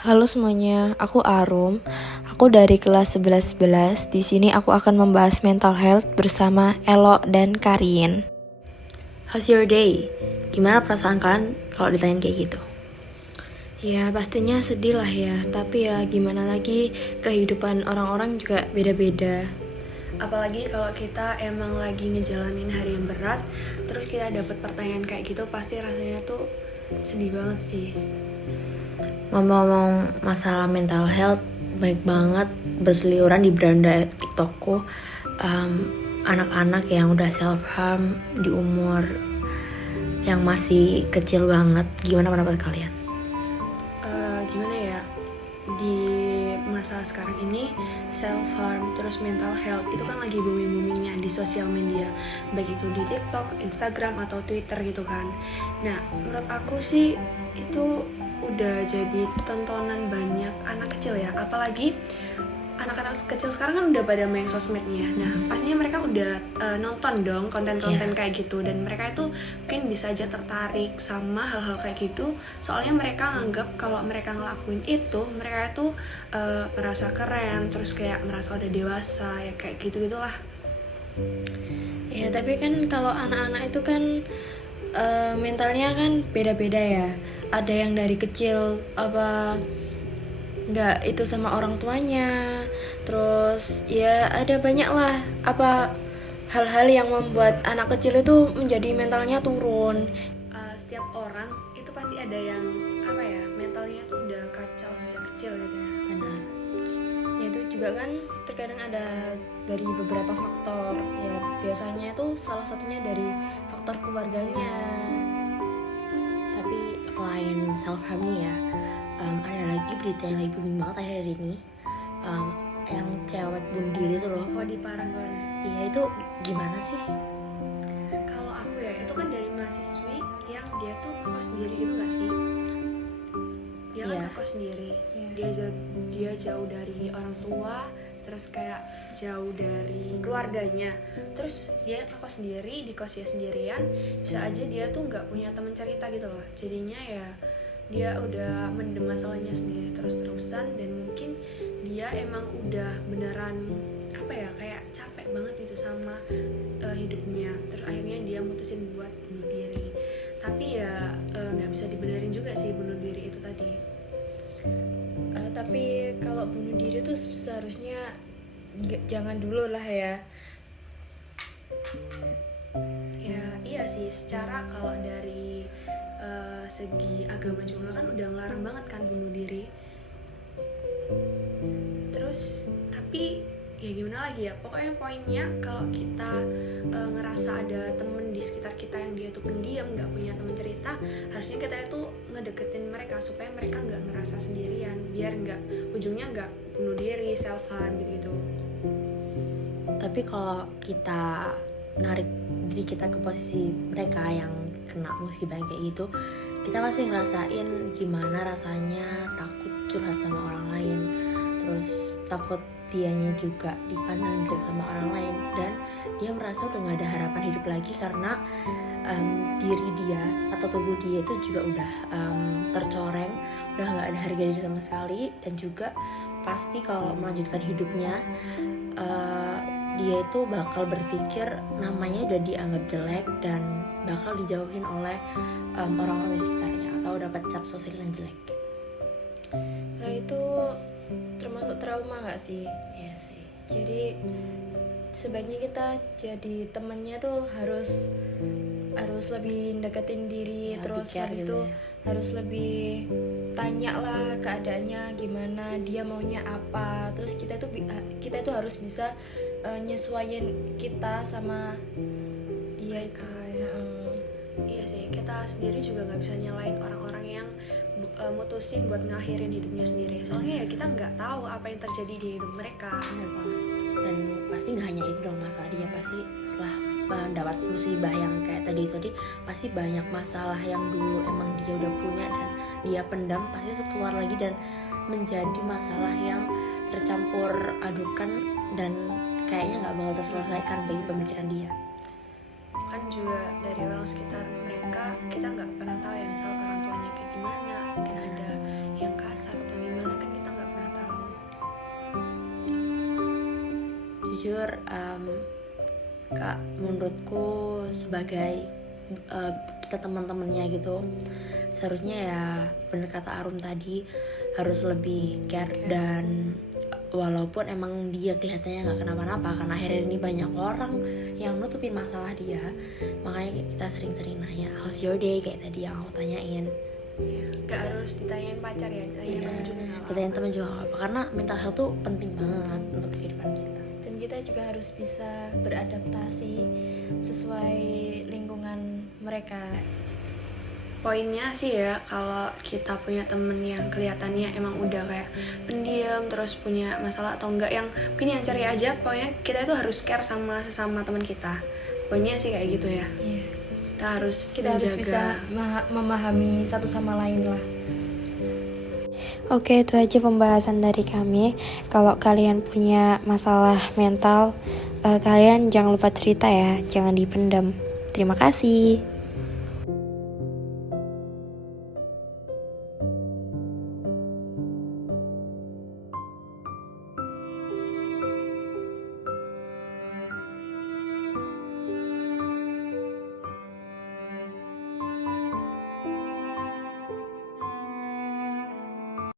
Halo semuanya, aku Arum. Aku dari kelas 11 Di sini aku akan membahas mental health bersama Elo dan Karin. How's your day? Gimana perasaan kalian kalau ditanyain kayak gitu? Ya pastinya sedih lah ya, tapi ya gimana lagi, kehidupan orang-orang juga beda-beda. Apalagi kalau kita emang lagi ngejalanin hari yang berat, terus kita dapat pertanyaan kayak gitu, pasti rasanya tuh sedih banget sih. Ngomong-ngomong masalah mental health, baik banget berseliuran di beranda TikTokku anak-anak yang udah self harm di umur yang masih kecil banget. Gimana pendapat kalian? Gimana ya, di masa sekarang ini self harm terus mental health itu kan lagi boomingnya di sosial media, baik itu di TikTok, Instagram atau Twitter gitu kan. Nah, menurut aku sih itu udah jadi tontonan banyak anak kecil ya, apalagi anak-anak kecil sekarang kan udah pada main sosmednya. Nah, pastinya mereka udah nonton dong konten-konten kayak gitu, dan mereka itu mungkin bisa aja tertarik sama hal-hal kayak gitu. Soalnya mereka nganggap kalau mereka ngelakuin itu, mereka itu merasa keren, terus kayak merasa udah dewasa, ya kayak gitu-gitulah. Ya tapi kan kalau anak-anak itu kan mentalnya kan beda-beda ya. Ada yang dari kecil nggak itu sama orang tuanya, terus ya ada banyak lah hal-hal yang membuat anak kecil itu menjadi mentalnya turun. Setiap orang itu pasti ada yang mentalnya tuh udah kacau sejak kecil gitu ya. Benar. Ya itu juga kan terkadang ada dari beberapa faktor, ya biasanya itu salah satunya dari faktor keluarganya. Tapi selain self harm nih ya, ada lagi berita yang lagi booming banget akhir-akhir ini, yang cewek bunuh diri itu loh. Oh, di Paranggon. Iya, itu gimana sih? Kalau aku ya, itu kan dari mahasiswi yang dia tuh ngekos sendiri gitu gak sih? Dia kan ngekos sendiri. Dia jauh dari orang tua, terus kayak jauh dari keluarganya. Terus dia ngekos sendiri, di kosnya sendirian. Bisa aja dia tuh gak punya teman cerita gitu loh. Jadinya ya dia udah mendem masalahnya sendiri terus-terusan, dan mungkin dia emang udah beneran kayak capek banget itu sama hidupnya. Terus akhirnya dia mutusin buat bunuh diri. Tapi ya nggak bisa dibenerin juga sih bunuh diri itu tadi. Tapi kalau bunuh diri tuh seharusnya jangan dulu lah ya. Ya iya sih, secara kalau dari segi agama juga kan udah ngelarang banget kan bunuh diri. Terus tapi ya gimana lagi ya, pokoknya poinnya kalau kita ngerasa ada temen di sekitar kita yang dia tuh pendiam, nggak punya temen cerita, harusnya kita itu ngedeketin mereka supaya mereka nggak ngerasa sendirian, biar ujungnya nggak bunuh diri, self harm gitu. Tapi kalau kita narik diri kita ke posisi mereka yang kena musibah kayak gitu, kita pasti ngerasain gimana rasanya takut curhat sama orang lain, terus takut dianya juga dipandang jelek sama orang lain, dan dia merasa udah gak ada harapan hidup lagi karena diri dia atau tubuh dia itu juga udah tercoreng, udah gak ada harga diri sama sekali. Dan juga pasti kalau melanjutkan hidupnya dia itu bakal berpikir namanya udah dianggap jelek dan bakal dijauhin oleh orang-orang di sekitarnya atau dapat cap sosial yang jelek. Nah itu termasuk trauma gak sih? Iya sih. Jadi sebaiknya kita jadi temennya tuh harus lebih deketin diri ya, terus habis itu harus lebih tanya lah keadaannya gimana, dia maunya apa, terus kita itu harus bisa nyesuaiin kita sama dia itu. Iya sih, kita sendiri juga nggak bisa nyalain orang-orang yang mutusin buat ngakhirin hidupnya sendiri. Soalnya ya kita nggak tahu apa yang terjadi di hidup mereka. Benar banget. Dan pasti nggak hanya itu dong masalah dia, pasti setelah mendapat musibah yang kayak tadi pasti banyak masalah yang dulu emang dia udah punya dan dia pendam, pasti itu keluar lagi dan menjadi masalah yang tercampur adukan dan kayaknya nggak bakal terselesaikan bagi pemikiran dia. Kan juga dari orang sekitar mereka kita nggak pernah tahu ya, misal orang tuanya kayak gimana, mungkin ada yang kasar atau gimana. jujur kak, menurutku sebagai kita teman-temannya gitu, seharusnya ya bener kata Arum tadi, harus lebih care. Dan walaupun emang dia kelihatannya nggak kenapa-napa, karena akhirnya ini banyak orang yang nutupin masalah dia, makanya kita sering-sering nanya how's your day, kayak tadi yang aku tanyain. Gak harus ditanyain pacar ya, ditanyain temen juga nggak apa-apa. Ditanyain temen juga nggak apa-apa, karena mental health tuh penting banget untuk kehidupan kita. Dan kita juga harus bisa beradaptasi sesuai lingkungan mereka. Poinnya sih ya, kalau kita punya temen yang kelihatannya emang udah kayak pendiam, terus punya masalah atau enggak, yang mungkin yang cari aja, pokoknya kita itu harus care sama sesama teman kita. Poinnya sih kayak gitu ya. Iya. Kita harus bisa memahami satu sama lain lah. Oke, itu aja pembahasan dari kami. Kalau kalian punya masalah mental, kalian jangan lupa cerita ya, jangan dipendam. Terima kasih.